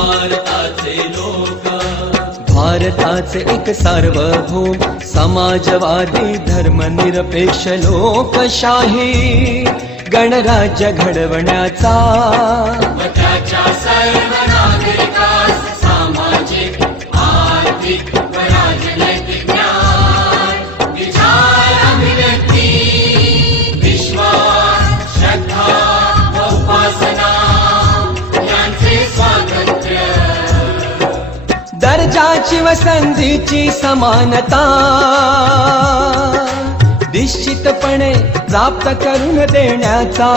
भारताचे लोक, भारताचे एक सार्वभौम समाजवादी धर्मनिरपेक्ष लोकशाही गणराज्य घडवण्याचा व त्याच्या सर्व नागरिकास सामाजिक आर्थिक व राजनैतिक न्याय, विचार अभिव्यक्ती, विश्वास, श्रद्धा व उपासना यांचे स्वातंत्र्य, दर्जाची व संधीची समानता निश्चितपणे प्राप्त करून देण्याचा